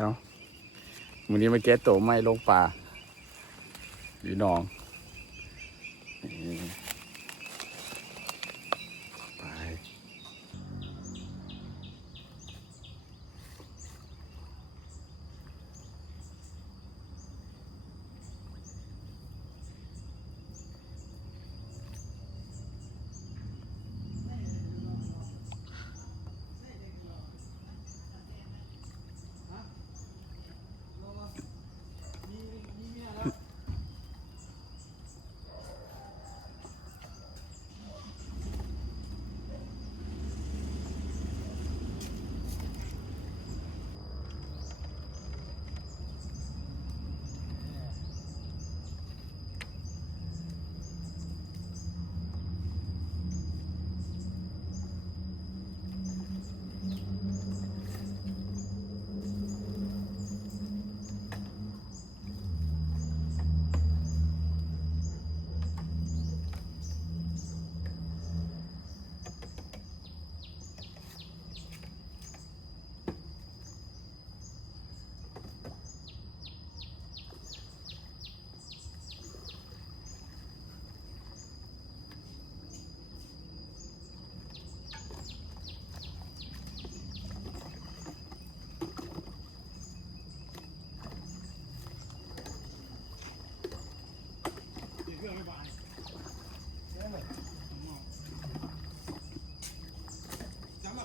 เอาวันนี้มาแก้ตัวไม่ลงป่าอยู่หนอง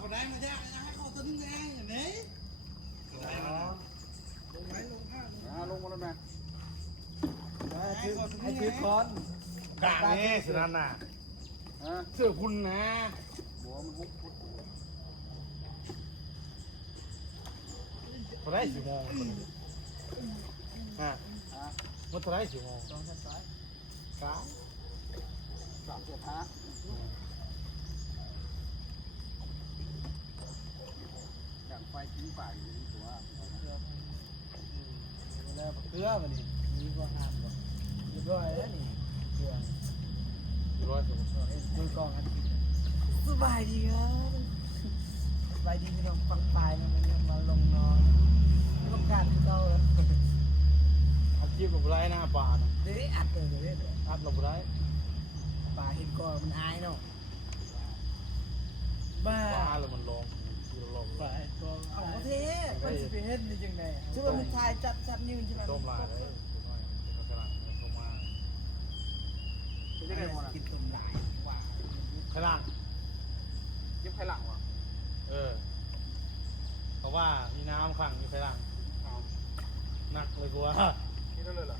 ไปได้มาจากนะให้เขาตัวนี้แรงอย่างนี้ลงไหมลงผ้าลงมาแล้วแม่ให้ถือคอนกางนี่สินั่นน่ะเสื้อคุณนะบัวมันฮุบพอได้4 โมงมันพอได้4 โมง2 ชั้นซ้าย3 เสื้อผ้าไฟทิ้งป่าอยู่ในตัวแล้วเกลือมันนี่ก็ห้ามก่อนเรียบร้อยแล้วนี่เกลือเรียบร้อยถูกมือกองอันสบายดีครับสบายดีพี่น้องฟังปลายมันมาลงนอนไม่ต้องการที่เราอัดคลิปลงไรหน้าป่าเดี๋ยวอัดเลยเดี๋ยวอัดลงไรป่าเห็นก่อนมันอายเนาะบ้าแล้วมันลงไปเอาเท่มันจะไปเห็นได้ยังไงชื่อว่ามันทายจับยืนใช่ไหมต้มลายเลยกำลังเข้ามาจะได้หมดกินต้มลายว่าไข่หลังยิบไข่หลังวะเพราะว่ามีน้ำขังอยู่ไข่หลังหนักเลยกูว่ากินได้เลยเหรอ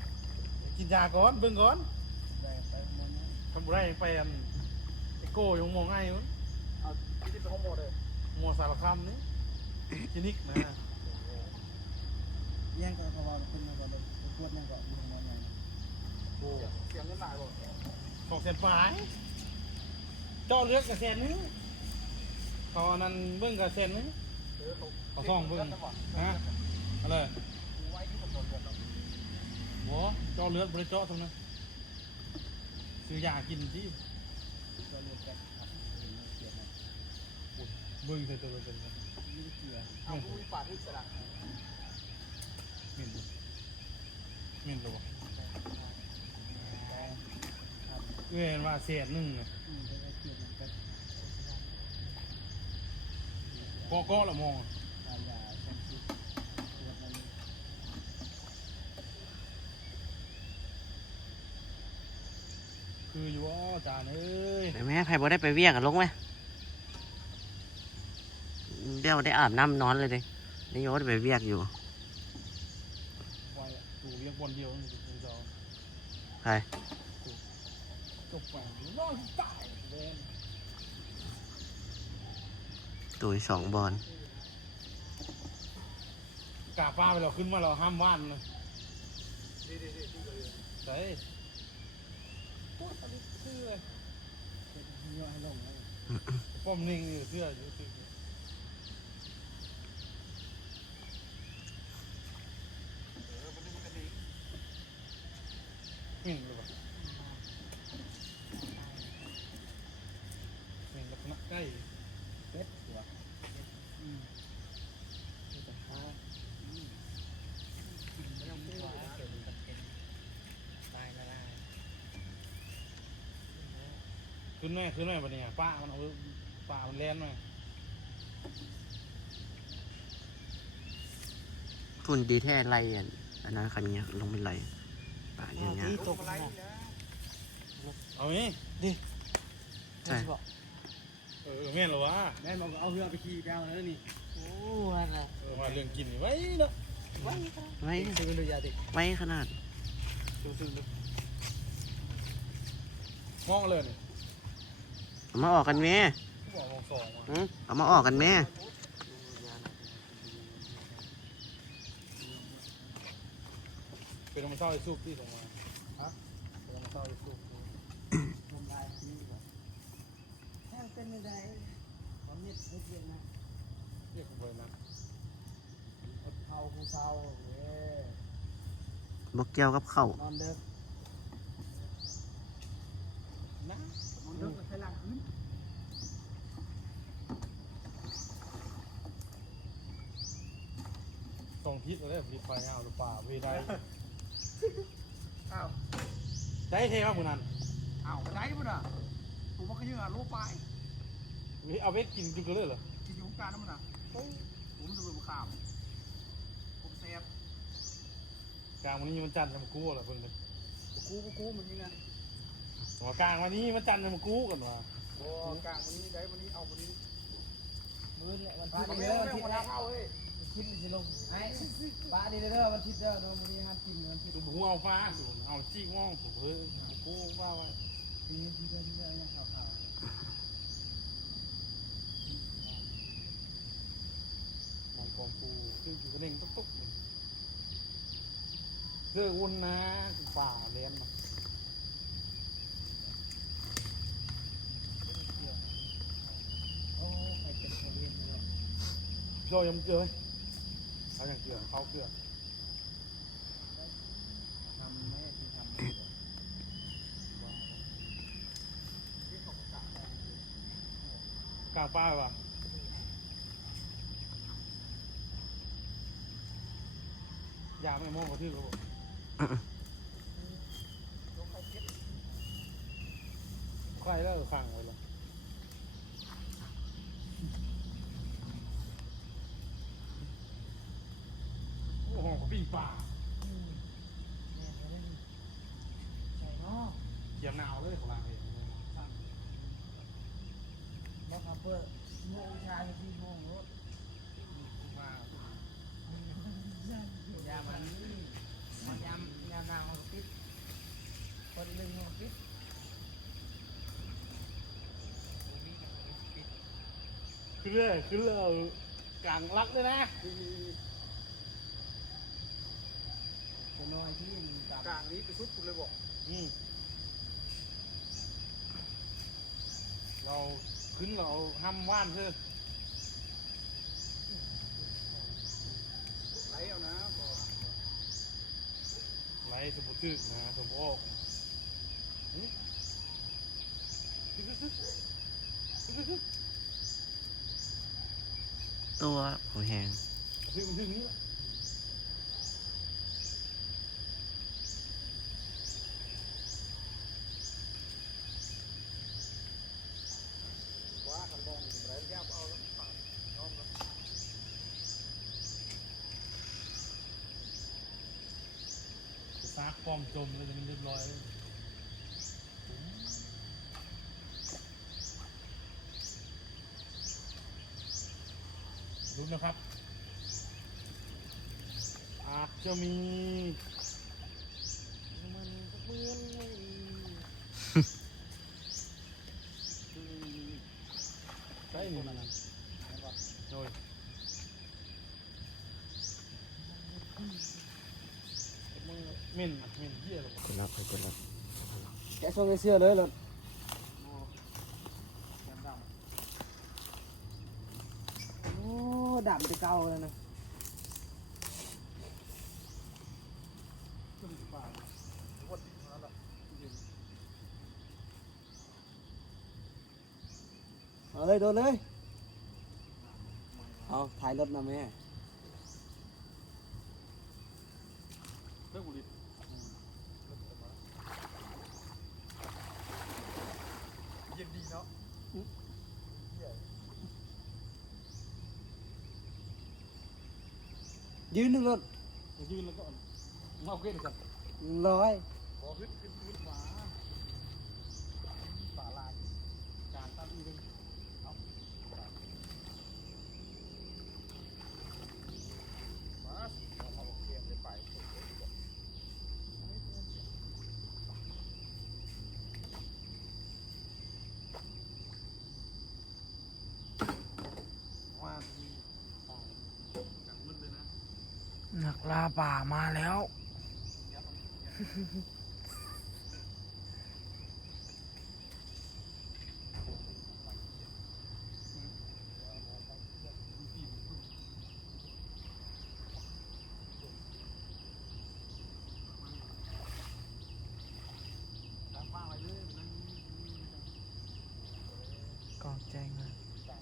กินยาก่อนเบิ่งก่อนทำไรไปอันไอโก้ยังมองง่ายมั้งเอาที่เป็นห้องโมเลยมัวสารคามนี่คลินิกนะยังก็เขาว่าเป็นยังก็เลยปวดยังก็อยู่ในนั้นโอ้เสียงเงินหลายบ่200,000ปลายเจาะเลือดกับ100,000นึงเขาอันนั้นเบิ่งกับ100,000นึงเขาซ่องเบิ่งฮะอะไรโอ้เจาะเลือดบริเจาะตรงนั้นซื้อยากินที่เจาะเลือดกันเบิ่งเสร็จตัวเป็นกันเอาผู้วิปาที่สลักมินตัวเห็นว่า100,000เนี่ยก็ละมองคืออยู่ว่าจานเอ้ยแม่ไผ่บ่ได้ไปเวียกกันลงไหมเดี๋ยวได้อาบน้ำนอนเลยดินี่โยได้ไปเวียกอยู่ตูเวียกบอลเดียวนี่คือเราใครตกไปนอนตายเลยตุย2 บอลกาป้าไปเราขึ้นมาเราห้ามว่านเลยใช่พูดอะไรเสื้อย่อยลงเลยป้อมนิ่งอยู่เสื้ออยู่มิ่งหรือเปล่ามิ่งลักษณะใกล้เป็ดหัว ขึ้นแม่ปะเนี่ยป้ามันเอาป้ามันแล่นไหม ฝุ่นดีแท้ไรอันนั้นคันนี้ลงเป็นไรป่าอย่างเงี้ย ตกอะไร เอาไหม ใช่ แม่นเหรอวะ แม่บอกเอาเรือไปขี่แก้วแล้วนี่โอ้อะไร มาเรื่องกินไว้เนาะ ไว้ ซื้อเรือยาติ ไว้ขนาด ซื้อเลยมองเลยนี่ เอามาออกกันแม่ บอกมองสองมา เอามาออกกันแม่ เป็นธรรมชาติสูบที่ส่งมาฮะเป็นธรรมชาติสูบ ทำลายนี่ก่อนแค่เป็นไม่ได้ผมเนี่ยไม่เกี่ยงนะ เรียกผมไปนะ เท้าผู้เท้าเว้ย บอกเกี่ยวกับเข้าน อนเด็ก นะ นอนเด็กแล้วใช้หลังขึ้น สองทิศอะไรทิศไปเอาหรือป่าเวได้ อ้าว ได้เท่มากคุณนัน อ้าวได้ป่ะน่ะผมว่าเขายังรู้ไป เอาเวกกินจริงกันเลยเหรอ กินอยู่การนั่นมันน่ะผมจะเป็นข่าวผมเซฟ กลางวันนี้มันจันทร์จะมากู้อะไรเพิ่งเลย กูมันนี่นะ หัวกลางวันนี้มันจันทร์จะมากู้กันวะ โอ้กลางวันนี้ได้วันนี้เอาวันนี้มื้อเนี่ยวันที่เด้อวันที่แรกเอาเฮ้ยกินสิลงไอ้ป้าดีเด้อวันที่เด้อวันนี้ห้ามกินวันที่ ดูหัวเอาฟ้าสูงเอาจี้ว่องผมเฮ้ยกู้ว่าไว้ ที่เด้อเนี่ยข่าว มองกองฟูซึ่งอยู่กระเด้งตุ๊กเรื่องวุ่นนะป่าเลี้ยนมา โอ้ไปเป็นคนเรียนเลย โยยำเกลือเขาอย่างเกลือเขาเกลือ ทำไม่ที่ทำ กลางป้าป่ะยาไม่มองกระทืบเขาใครแล้วฟังไว้เลยโอ้โหปิ้งป่า ใช่เนาะ เกี่ยมหนาวเลยของเราเอง แล้วครับเพื่อโมงชายที่โมงรถ มา ยามันมันยำนางมันปิดคนหนึ่งมันปิด ขึ้นเลยกลางรักเลยนะ คนน้อยที่กลางนี้ไปสุดคุณเลยบอก เราขึ้นเราห้ามว่านเถอะ ไหลเอานะบอก ไรสมบูรณ์นะสมบูรณ์ ตัวหัวแหง ถึงนี้ว่าขันบองไรย่าเอาแล้วผ่านน้อมแล้ว ซากฟอมจมเลยมันเรียบร้อยรู้นะครับอาจจะมีมันเหมือนไม่ใช่นี่มันโดยเม่นเยี่ยเลย กดรับกดรับ แกส่งเสื้อเลยเลยโอ้ดำจะเก่าเลยนะเอาเลยโดนเลยเอาถ่ายรถมาแม่ เรื่องบุรีเย็นดี ยืนหนึ่งรถ ยืนแล้วก็เอาเกินกัน ร้อย ขอขึ้นหมาป่าลายการตั้งอีกเป็นเอามาเอาเกียงไปว่าจับมันเลยนะ นักล่าป่ามาแล้ว กองแจ้งนะใช่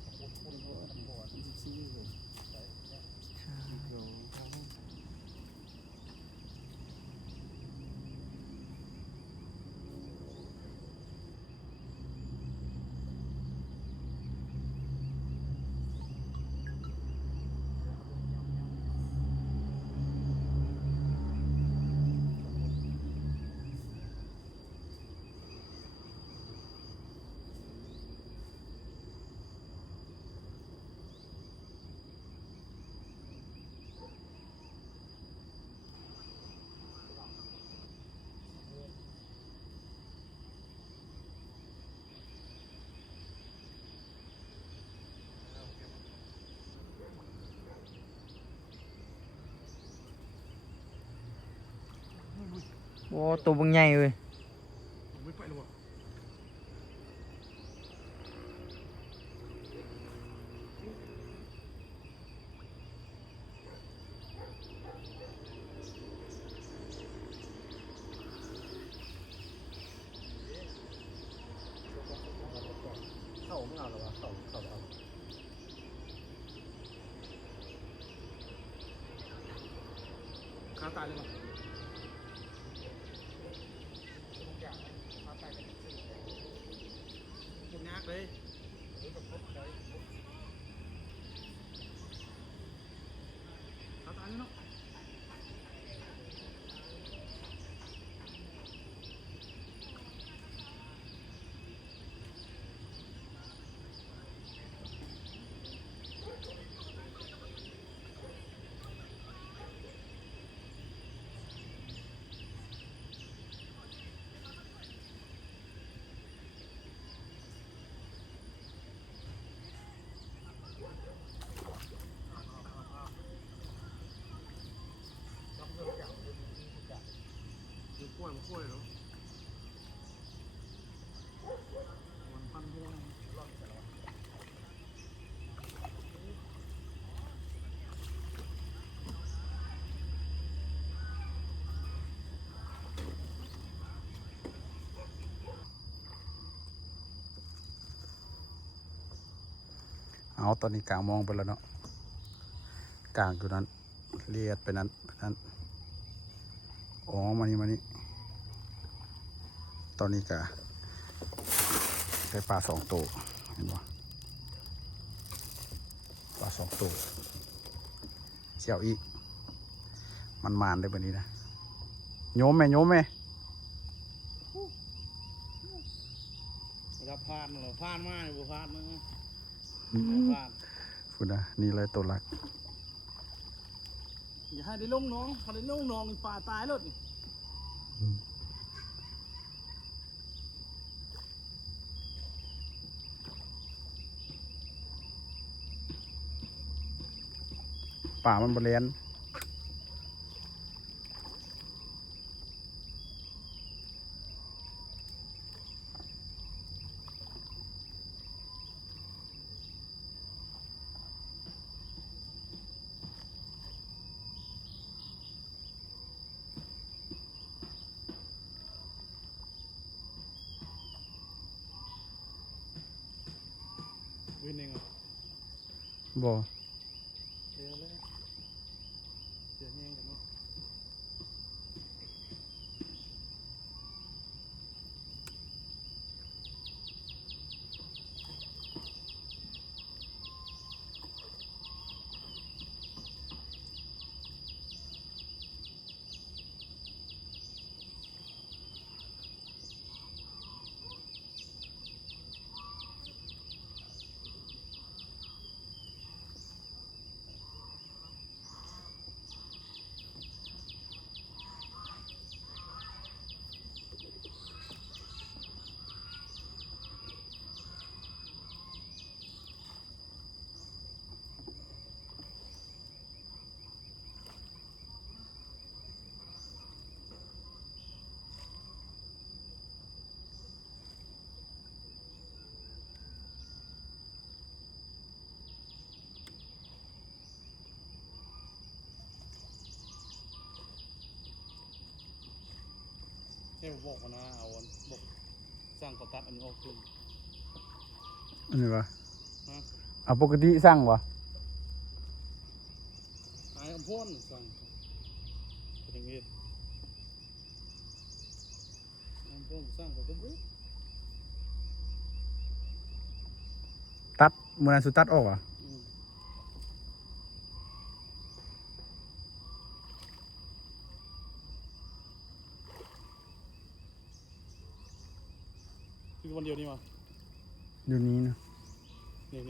โอ้ตัวบังใหญ่เลย ไม่ไปหรอกเข้าไม่เอาหรอวะเข้าเอาขาตายเลยมั้งกินนักเลยขาตายเลยเนาะกล้วยมันกล้วยเนาะมันปั้นพวงรอดแต่ละเอาตอนนี้กลางมองไปแล้วเนาะกลางอยู่นั้นเลียดไปนั้นอ๋อมานี่ตอนนี้กะได้ปลา2 ตัวเห็นปะปลา2 ตัวเชี่ยวอีกมันมานได้แบบนี้นะโยมไหมรับพานเหรอพานมากเลยบุพานนะพาน พูดนะนี่เลยตัวหลัก อย่าให้ได้ลงน้องพอได้ลงน้องป่าตายรถนี่ ป่ามันบริเวณวินเองเหรอ บ่ เดี๋ยวเลยเสียเงี้ยกันเนาะ แค่บอกว่านะเอาบอกสร้างเขาตัดอันนี้ออกคือ อันนี้วะ ฮะ เอาปกติสร้างวะ ไอ้พ่นสร้างเป็นอย่างนี้ไอ้พ่นสร้างเขาก็รู้ ตัดมือนั้นสุดตัดออกอ่ะ คือวันเดียวนี่มา อยู่นี้นะ นี่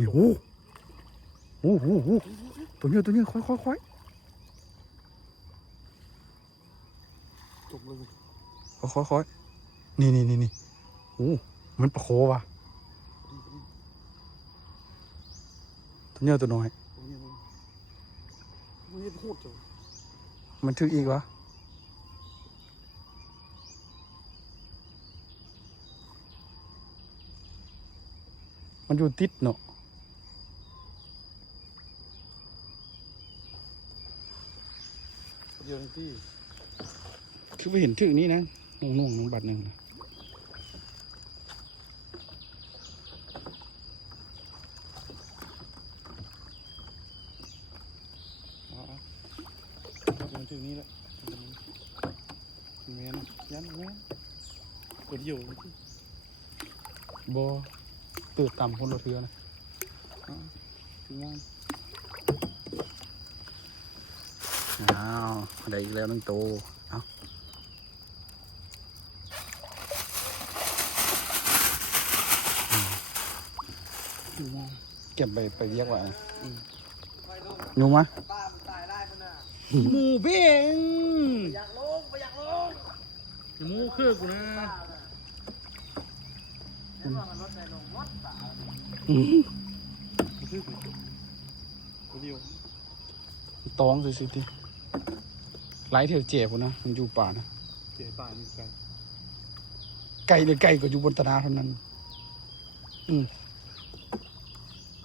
นี่โอ้โหตัวนี้ค่อย จบเลย นี่โอ้มันประโคว่ะตัวนี้ตัวน้อย มันโคตรจัง มันถึกอีกวะมันอยู่ติดเนาะ เดียวที่ คือไปเห็นถึกนี้นะนุ่งบัตรหนึ่งนะเดียวที่นี้แหละแมนยันแมนกดเดียวที่ บอตื่นต่ำคนละเทือนะ ถึงวัน อ้าวได้อีกแล้วนึงโตเอาเก็บไปเรียกว่ายุ่งไหม ป้ามันตายได้มันน่ะ หมูเบ้ง อยากลงไปอยากลง หมูคือกูนะ แล้วมันรถไปลงรถป่า คือกูเดียว ตองสิทีไล่เที่ยวเจ็บนะมันอยู่ป่านะ เจ๊ป่านี่กัน ไก่เลยไก่ก็อยู่บนตนาเท่านั้น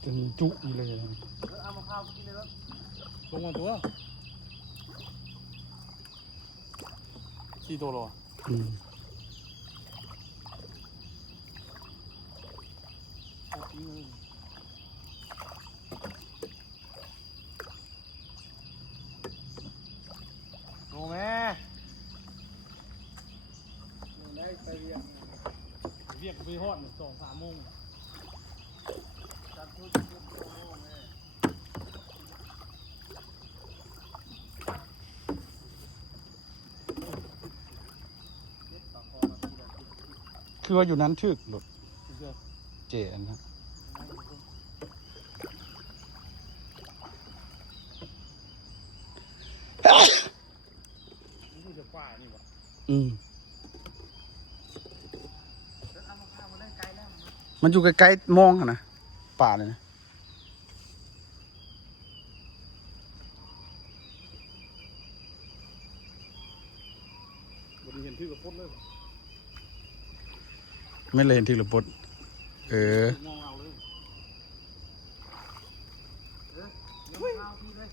จนจุอยู่เลย เอามาข้าวกินเลยแล้ว ลงมาตัว4 ตัวหรอโอ้แม่ได้ไปเรียกไปฮอด2-3 โมง จับทุกโม่แม่ คือว่าอยู่นั้นทึกหลุด เชื่อ เจนนะ นี่คือจะป่านี่วะ เอามาข้าวมาได้ไกลแล้ว มันอยู่ใกล้ๆมองอะนะป่าเลยนะ บริเห็นที่กับพดเลย ไม่เลยเห็นที่หลุดปดมเออองเอาเลย ข้าวพี่เลย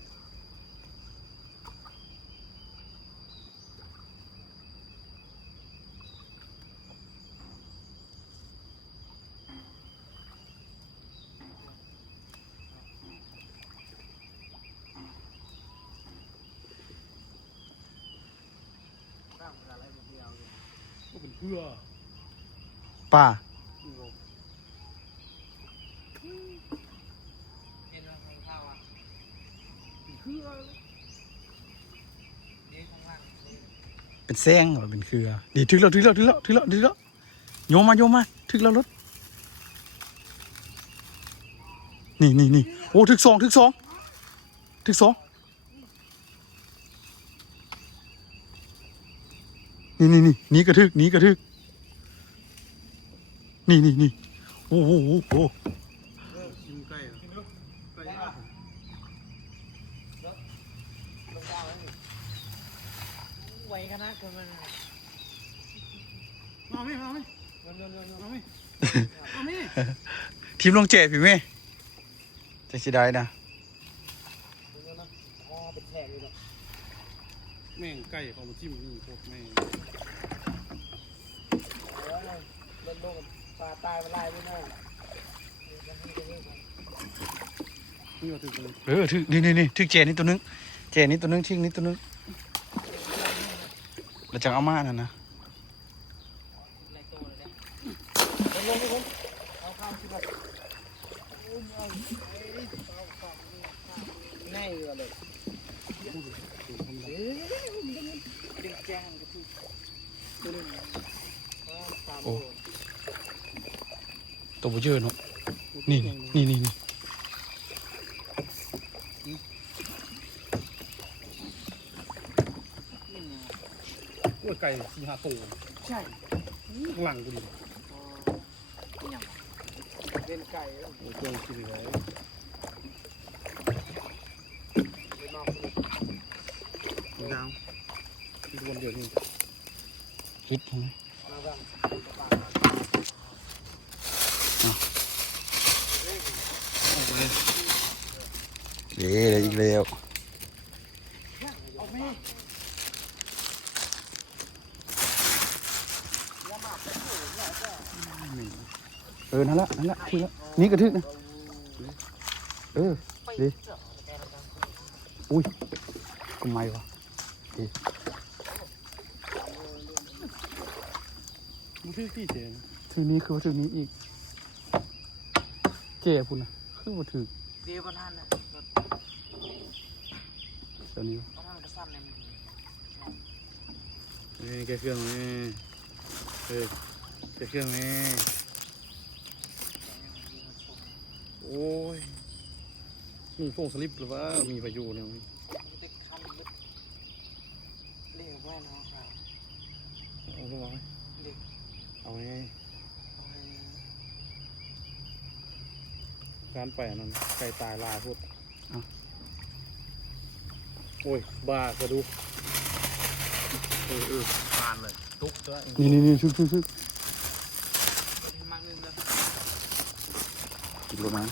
ตั้งอะไรเดียวเลย ก็เป็นเพื่อ ป่า เห็นว่าข้าวอ่ะ เป็นเพื่อ เดี๋ยวข้างล่าง เป็นแซงหรือเป็นเครือดีถึกแล้วโยมมาถึกแล้วรถนี่โอ้ถึกสองนี่กระทึกนี่โอ้โห กินไก่ไก่ ลงข้าวแล้วนี่ไวขนาดคนมัน เอาไหม เงิน ทีมลงเจ็บพี่เม่จะสิได้นะ อ๋อเป็นแฉกเลยหรอ แม่งไก่เขามาจิ้มนี่โคตรแม่ง เลยเล่นโลกปลาตายมาลายไม่ได้ นี่ก็ถือเลย ถึกนี่ถึกเจนี่ตัวนึงเจนี่ตัวนึงชิงนี่ตัวนึงแล้วจังเอามานั่นนะ ลงไปผมเอาข้ามขึ้นมาง่ายเลยดึงแจ้งกระทุกตัวนึงตาม ตัวบ่เยอะเนาะนี่ โอ้ยไก่4-5 ตัว ใช่ ข้างหลังกูดิ เป็นไก่ โอ้ยตัวกินเลย เป็นนอก ดาว ที่วนเดียวนี่ คิดใช่ไหม มาบ้าง เย้เลยอีกแล้ว เอาแม่ นั่นละคุยแล้วนี่กระทึกนะดีอุ้ยทำไมวะ มันคือที่เจน ถึงนี้คือถึงนี้อีกเจ๊พุ่นนะคือบ่ถึง เดี๋ยวประธานนะ เดี๋ยวนี้ ประธานกระซ้ำเนี่ยมัน นี่แกเครื่องนี่แกเครื่องนี่โอ้ยมีโฟงสลิปหรือว่ามีพายุเนี่ย ติดคำเรียกว่าน้องครับ เอาเข้ามาไหม เด็ก เอาไงการไปอันนั้นไก่ตายลาพูดโอ้ยบ้ากระดูทานเลยทุกตัว นี่ชึก เป็นมังนึงแล้ว กินรถมา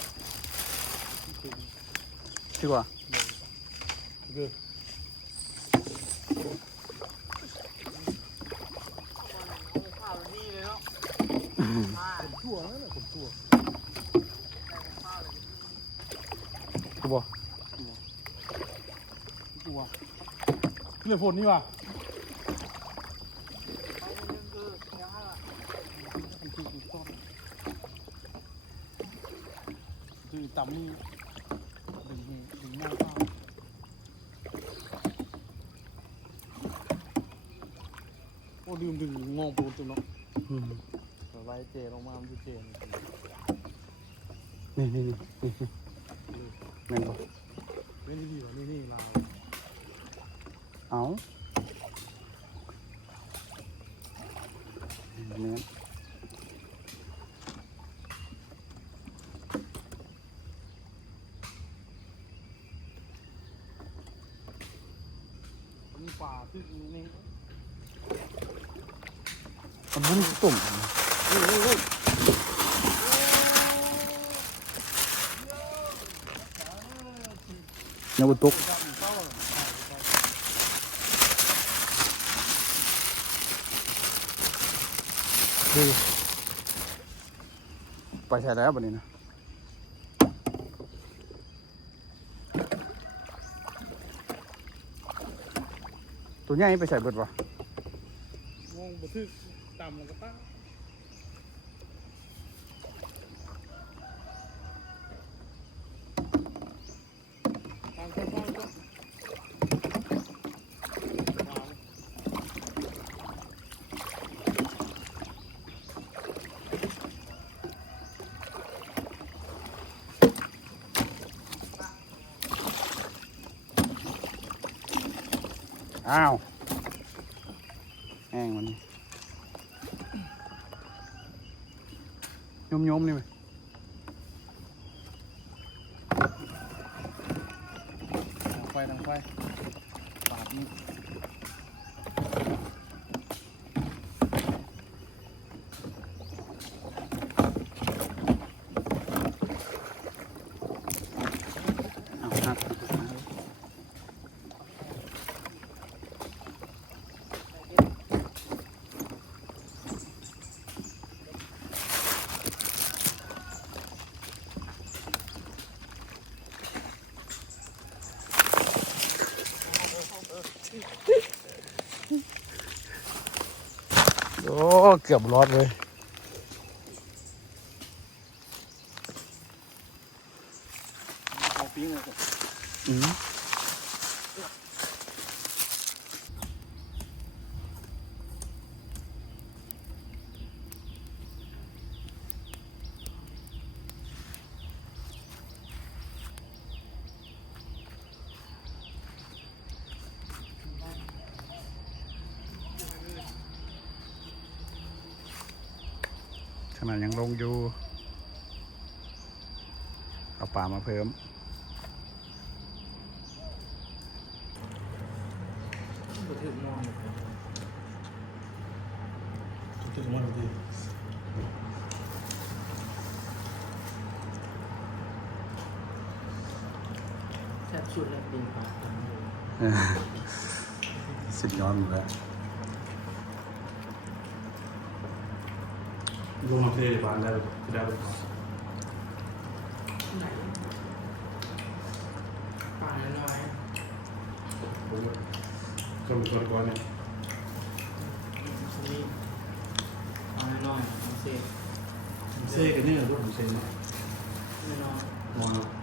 ชื่อว่า คือ ข้าวนี่เลยเนาะมา ชั่วนั่นแหละผมชั่ว ข้าวเลย คือบ่ ตัวเรื่องผลนี่ว่ะ ไปนึงคือเดี๋ยวให้ละ มันคือต้นคือต่ำนี่ดึงหน้าข้าวโอ้ดึงงงปูนตัวเนาะไล่เจลงมามันคือเจน นี่แม่นบ่ เป็นดีๆวะนี่ลาว เอาแม่น มีป่าที่นี่ เอาบุ้งตุ่มเนี่ยบ่ตกไปใส่แล้วบัดนี้นะตัวใหญ่ไปใส่เบิดวะ งงบัทึกต่ำแล้วก็ตั้งตามก็อ้าวแห้งมันนี่ยมๆนี่ไหม ดังไฟปาดนี่ เอาหัก โอ้เกือบรอดเลย เอาปิ้งเลย อืมขนาดยังลงอยู่ เอาปลามาเพิ่ม ถึงมอง จุดมันดี แทบสุดแล้วเป็นปลา สุดยอดอยู่แล้ว ลงมาเทบ้านได้ได้ ไหนปลาน้อย ส่วนก่อนเนี่ย นี่ปลาน้อยเซ่ เซ่กันเนี่ยรูปของเซ่ ไม่น้อย มอง